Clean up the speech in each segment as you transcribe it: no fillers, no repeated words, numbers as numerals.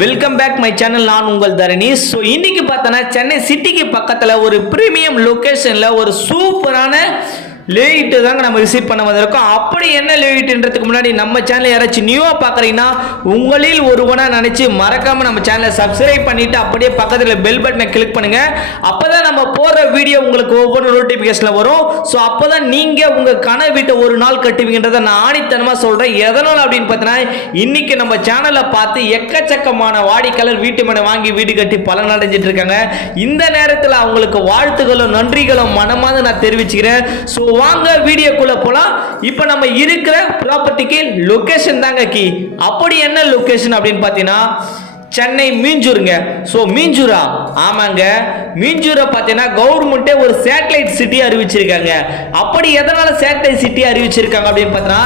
Welcome back my channel. நான் உங்கள் தரணி. So இன்னைக்கு பார்த்தோன்னா சென்னை சிட்டிக்கு பக்கத்தில் ஒரு பிரீமியம் லொக்கேஷனில் ஒரு சூப்பரான லேட்டு தாங்க நம்ம விசிட் பண்ண வந்திருக்கோம். அப்படி என்ன லேட்டுன்றதுக்கு முன்னாடி நம்ம சேனலை யாராச்சும் நியூவாக பார்க்குறீங்கன்னா உங்களில் ஒருவனாக நினச்சி மறக்காமல் நம்ம சேனலை சப்ஸ்கிரைப் பண்ணிவிட்டு அப்படியே பக்கத்தில் பெல் பட்டனை கிளிக் பண்ணுங்கள். அப்போ தான் நம்ம போடுற வீடியோ உங்களுக்கு ஒவ்வொரு நோட்டிஃபிகேஷனில் வரும். ஸோ அப்போ தான் நீங்கள் உங்கள் கனவு வீட்டை ஒரு நாள் கட்டுவீங்கன்றதை நான் ஆணித்தனமாக சொல்கிறேன். எதனால் அப்படின்னு பார்த்தீங்கன்னா இன்றைக்கி நம்ம சேனலை பார்த்து எக்கச்சக்கமான வாடிக்கையாளர் வீட்டு மனை வாங்கி வீடு கட்டி பலன் அடைஞ்சிட்டு இருக்காங்க. இந்த நேரத்தில் அவங்களுக்கு வாழ்த்துக்களும் நன்றிகளும் மனமாவது நான் தெரிவிச்சுக்கிறேன். ஸோ வாங்க வீடியோக்குள்ள போலாம். இப்போ நம்ம இருக்கிற ப்ராப்பர்ட்டிக்கு லொகேஷன் தாங்க கீ. அப்படி என்ன லொகேஷன் அப்படின்னு பார்த்தீங்கன்னா சென்னை மீஞ்சூருங்க. ஸோ மீஞ்சூரா? ஆமாங்க, மீஞ்சூரை பார்த்தீங்கன்னா கவர்மெண்ட்டே ஒரு சேட்டலைட் சிட்டி அறிவிச்சிருக்காங்க. அப்படி எதனால சேட்டலைட் சிட்டி அறிவிச்சிருக்காங்க அப்படின்னு பார்த்தீங்கன்னா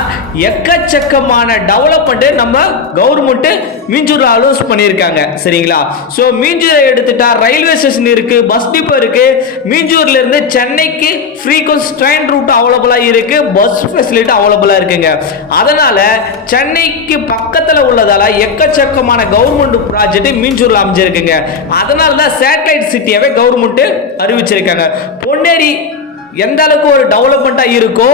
எக்கச்சக்கமான டெவலப்மெண்ட் நம்ம கவர்மெண்ட் மீஞ்சூர் அலோஸ் பண்ணியிருக்காங்க. சரிங்களா? ஸோ மீஞ்சூரை எடுத்துட்டா ரயில்வே ஸ்டேஷன் இருக்கு, பஸ் டிப்போ இருக்கு. மீஞ்சூர்ல இருந்து சென்னைக்கு ஃப்ரீக்வன்ஸ் ட்ரெயின் ரூட் அவைலபிளாக இருக்கு, பஸ் ஃபெசிலிட்டி அவைலபிளாக இருக்குங்க. அதனால சென்னைக்கு பக்கத்தில் உள்ளதால எக்கச்சக்கமான கவர்மெண்ட் ப்ராஜெக்ட் மீஞ்சூர்ல அமைஞ்சிருக்குங்க. அதனால தான் சேட்டலைட் சிட்டியாவே கவர்மெண்ட் அறிவிச்சிருக்காங்க. பொன்னேரி எந்த அளவுக்கு ஒரு டெவலப்மெண்டா இருக்கோ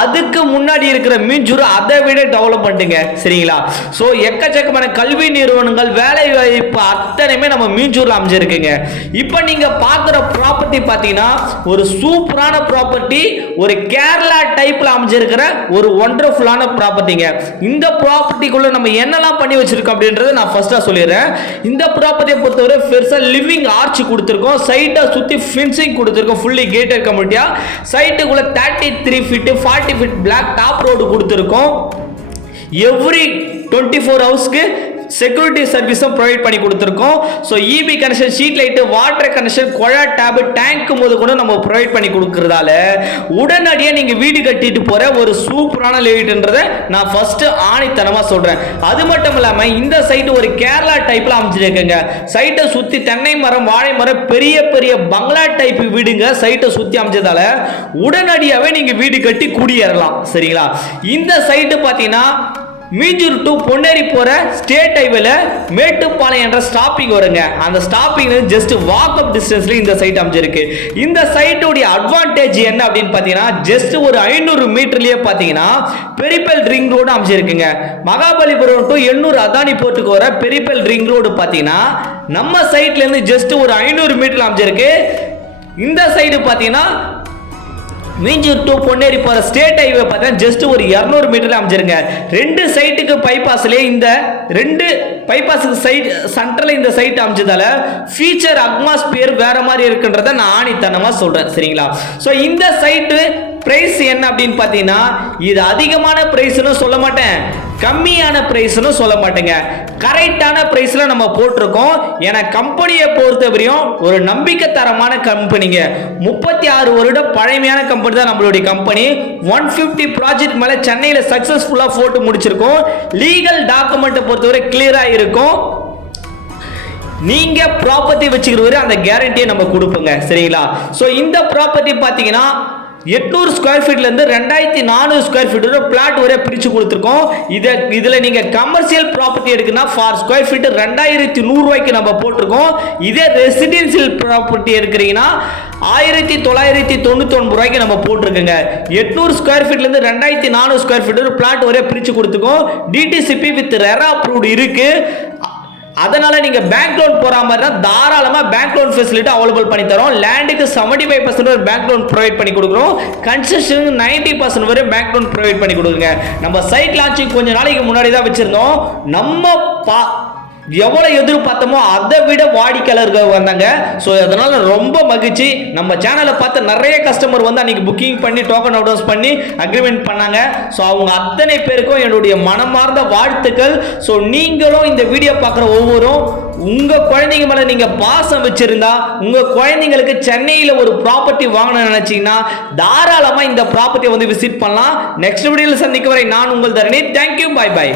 அதுக்கு முன்னாடி இருக்கிற மீஞ்சூர் அதை விட டெவலப்மெண்ட்டுங்க. சரிங்களா? ஸோ எக்கச்சக்கமான கல்வி நிறுவனங்கள் வேலை வாய்ப்பு அத்தனையுமே நம்ம மீஞ்சூர்ல அமைஞ்சிருக்குங்க. இப்போ நீங்க பார்க்குற ப்ராப்பர்ட்டி பார்த்தீங்கன்னா ஒரு சூப்பரான ப்ராப்பர்ட்டி, ஒரு கேரளா டைப்ல அமைஞ்சிருக்கிற ஒரு ஒண்டர்ஃபுல்லான ப்ராப்பர்ட்டிங்க. இந்த ப்ராப்பர்ட்டிக்குள்ள நம்ம என்னெல்லாம் பண்ணி வச்சிருக்கோம் அப்படின்றத நான் ஃபர்ஸ்டா சொல்லிடுறேன். இந்த ப்ராப்பர்ட்டியை பொறுத்தவரை பெருசா லிவிங் ஆர்ச் கொடுத்துருக்கோம், சைட்டை சுற்றி ஃபென்சிங் கொடுத்துருக்கோம், ஃபுல்லி கேட்டட் கம்யூனிட்டியா. சைட்டுக்குள்ள 33 feet 40 feet block top road கொடுத்துருக்கோம். எவ்ரி 24 ஹவர்ஸ்க்கு செக்யூரிட்டி சர்வீஸும் ப்ரொவைட் பண்ணி கொடுத்துருக்கோம். So EB connection, sheet light, water connection, குழா டேப், டேங்க் போது கூட நம்ம ப்ரொவைட் பண்ணி கொடுக்கறதால உடனடியாக நீங்கள் வீடு கட்டிட்டு போகிற ஒரு சூப்பரான லேட்டுன்றதை நான் ஃபர்ஸ்ட் ஆணித்தனமாக சொல்கிறேன். அது மட்டும் இல்லாமல் இந்த சைட்டு ஒரு கேரளா டைப்பில் அமைச்சிருக்குங்க. சைட்டை சுற்றி தென்னை மரம், வாழை மரம், பெரிய பெரிய பங்களா டைப் வீடுங்க சைட்டை சுற்றி அமைச்சதால உடனடியாகவே நீங்கள் வீடு கட்டி குடியேறலாம். சரிங்களா? இந்த சைட்டு பார்த்தீங்கன்னா மீஞ்சூர் டு பொன்னேரி போற ஸ்டேட் ஹைவேல மேட்டுப்பாளையம் என்ற ஸ்டாப்பிங் வருங்க. அந்த ஸ்டாப்பிங் ஜஸ்ட் வாக் அப் டிஸ்டன்ஸ்ல இந்த சைட் அமைஞ்சிருக்கு. இந்த சைட்டோட அட்வான்டேஜ் என்ன அப்படின்னு பாத்தீங்கன்னா ஜஸ்ட் ஒரு 500 மீட்டர்லயே பாத்தீங்கன்னா பெரிபெல் ரிங் ரோடு அமைஞ்சிருக்குங்க. மகாபலிபுரம் டு எண்ணூர் அதானி போர்ட்டுக்கு வர பெரிபெல் ரிங் ரோடு பாத்தீங்கன்னா நம்ம சைட்ல இருந்து ஜஸ்ட் ஒரு 500 மீட்டர் அமைஞ்சிருக்கு. இந்த சைடு பாத்தீங்கன்னா மீஞ்சூர் டு பொன்னேரி போற ஸ்டேட் ஹைவே பார்த்தா ஜஸ்ட் ஒரு 200 மீட்டர்ல அமைஞ்சிருங்க. ரெண்டு சைட்டுக்கு பைபாஸ்லயே இந்த ரெண்டு பைபாஸுக்கு சைட் சென்டர்ல இந்த சைட் அமைச்சதால ஃபீச்சர் அட்மாஸ்பியர் வேற மாதிரி இருக்குன்றத நான் ஆணித்தனமா சொல்றேன். சரிங்களா? ஸோ இந்த சைட்டு பிரைஸ் என்ன அப்படின்னு பார்த்தீங்கன்னா இது அதிகமான பிரைஸ்னு சொல்ல மாட்டேன், கம்மியான பிரைஸ்னு சொல்ல மாட்டேங்க, கரெக்டான பிரைஸ்ல நம்ம போட்டிருக்கோம். ஏன்னா கம்பெனியை பொறுத்தவரையும் ஒரு நம்பிக்கை தரமான கம்பெனிங்க. 36 வருடம் பழமையான கம்பெனி தான் நம்மளுடைய கம்பெனி. 150 ப்ராஜெக்ட் மேல சென்னையில் சக்சஸ்ஃபுல்லா போட்டு முடிச்சிருக்கோம். லீகல் டாக்குமெண்ட் பொறுத்தவரை கிளியரா இருக்கும். நீங்க ப்ராப்பர்ட்டி வச்சுக்கிறவரை அந்த கேரண்டியை நம்ம கொடுப்போங்க. சரிங்களா? ஸோ இந்த ப்ராப்பர்ட்டி பார்த்தீங்கன்னா 800 ஸ்கொயர் ஃபீட்ல இருந்து 2400 ஸ்கொயர் ஃபீட் பிளாட் வரை பிரிச்சு கொடுத்துருக்கோம். இதுல நீங்க கமர்ஷியல் ப்ராப்பர்ட்டி எடுக்கணும்னா ஃபார் ஸ்கொயர் ஃபீட் 2100 ரூபாய்க்கு நம்ம போட்டிருக்கோம். இதே ரெசிடென்சியல் ப்ராப்பர்ட்டி எடுக்கிறீங்கன்னா 1999 ரூபாய்க்கு நம்ம போட்டிருக்கோங்க. 800 ஸ்கொயர் ஃபீட்ல இருந்து 2400 ஸ்கொயர் ஃபீட் பிளாட் வரை பிரிச்சு கொடுத்துருக்கோம். டிடிசிபி வித் ரெரா அப்ரூவ்ட் இருக்கு. அதனால நீங்க பேங்க் லோன் போற மாதிரி தாராளமா பேங்க் லோன் ஃபெசிலிட்டி அவைலபிள் பண்ணி தரோம். லேண்டுக்கு 75% பேங்க் லோன் ப்ரொவைட் பண்ணி கொடுக்குறோம். கன்ஸ்ட்ரக்ஷனுக்கு 90% வரை பேங்க் லோன் ப்ரொவைட் பண்ணி கொடுக்குங்க. நம்ம சைட் லான்ச்சிங் கொஞ்ச நாளைக்கு முன்னாடி தான் வச்சிருந்தோம். நம்ம எவ்வளவு எதிர்பார்த்தோமோ அதை விட வாடிக்கையாளர்கள் வந்தாங்க. ஸோ அதனால ரொம்ப மகிழ்ச்சி. நம்ம சேனலை பார்த்து நிறைய கஸ்டமர் வந்து அன்னைக்கு புக்கிங் பண்ணி டோக்கன் அட்வான்ஸ் பண்ணி அக்ரிமெண்ட் பண்ணாங்க. ஸோ அவங்க அத்தனை பேருக்கும் என்னுடைய மனமார்ந்த வாழ்த்துக்கள். ஸோ நீங்களும் இந்த வீடியோ பார்க்குற ஒவ்வொருவரும் உங்க குழந்தைங்க மேல நீங்க பாசம் வச்சிருந்தா உங்க குழந்தைங்களுக்கு சென்னையில் ஒரு ப்ராப்பர்ட்டி வாங்கணும்னு நினைச்சீங்கன்னா தாராளமா இந்த ப்ராப்பர்ட்டியை வந்து விசிட் பண்ணலாம். நெக்ஸ்ட் வீடியோவில் சந்திக்கும் வரை நான் உங்கள் தரணி. Thank you, by by.